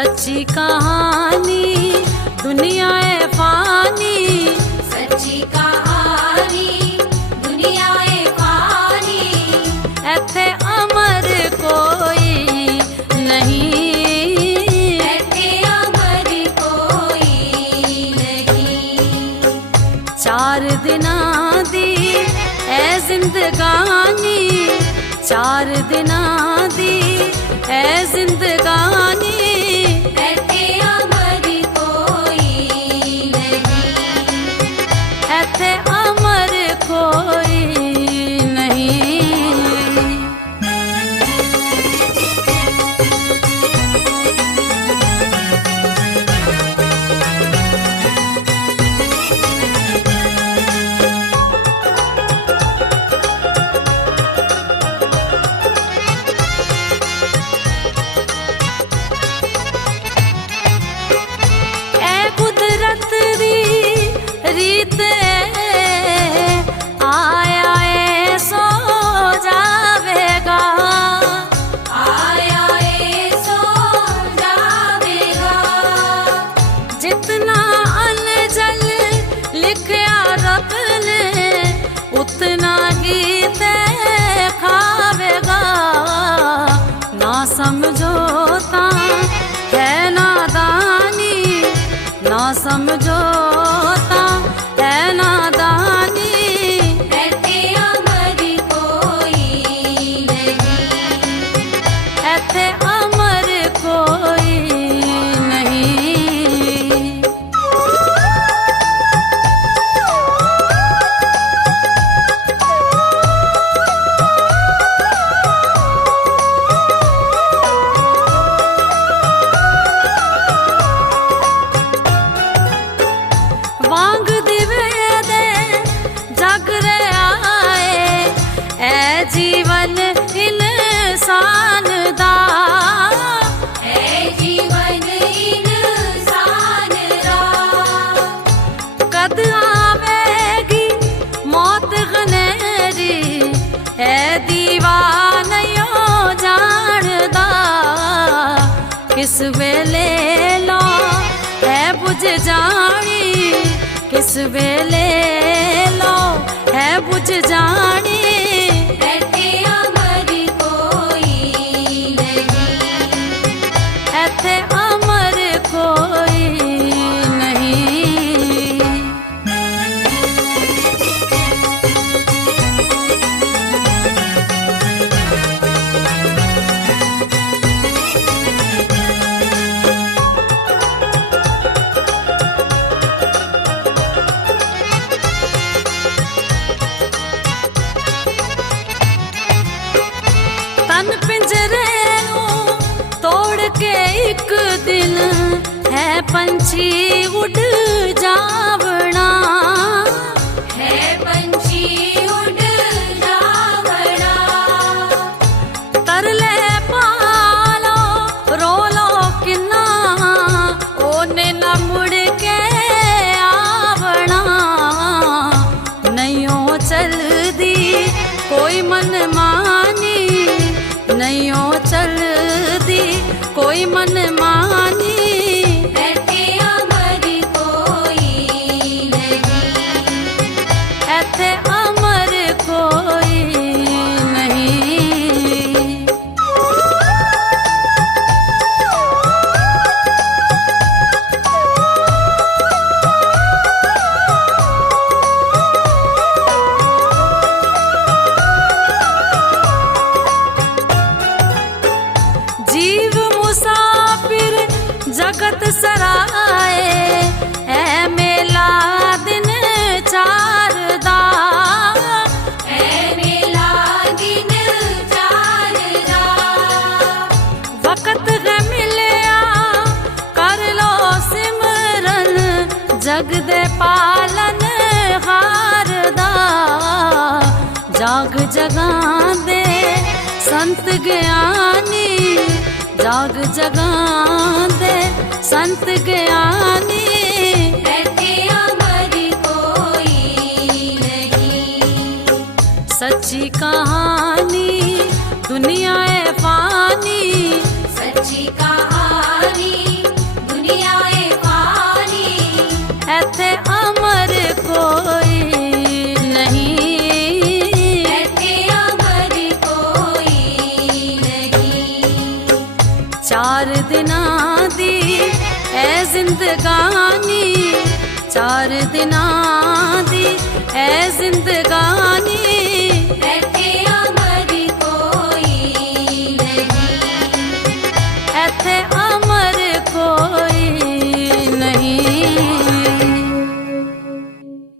सच्ची कहानी दुनिया ए फानी, सच्ची कहानी दुनिया ए फानी, एथे अमर कोई नहीं, एथे अमर कोई नहीं। चार दिनां दी ए जिंदगानी, चार दिनां दी ए जिंदगानी, एथे अमर कोई नहीं, एथे अमर कोई नहीं। रीत आया ए सो जावेगा, आया ए सो जावेगा। जितना अनजल लिखया रब ने उतना ही ते खावेगा। ना समझोता है नादानी, ना समझोता है नादानी, एथे अमर कोई नहीं, एथे अमर कोई नहीं। वांग दिवे दे जग रे आए ए जीवन इंसान दा, ए जीवन इंसान दा। कद आवेगी मौत गनेरी है दीवानयो जानदा। किस वेले लो है बुझ जानी, किस वेले लो है बुझ जानी, एथे अमर कोई नहीं, एथे अमर कोई नहीं। तन पिंजरे नूं तोड़ के एक दिन है पंछी उड़ जावना, है पंछी उड़ जावना। तरले पालो रोलो किन्ना ओने न मुड़ के आवना। नैयो चलदी कोई मन मानी, नैयो चलदी कोई मन मानी, एथे अमर कोई नहीं, एथे अमर कोई नहीं। जीव मुसाफिर जगत सराए है मेला दिन चार दा, है मेला दिन चार दा। वक्त है मिलया कर लो सिमरन जग दे पालन हार दा। जाग जगा दे संत ज्ञानी, जाग जगा दे संत ज्ञानी, एथे अमर कोई नहीं, सच्ची कहानी दुनिया ए फानी, सच्ची कहानी चार दिनां दी ऐ जिंदगानी, चार दिनां दी ऐ जिंदगानी। बैठे अमर कोई नहीं, एथे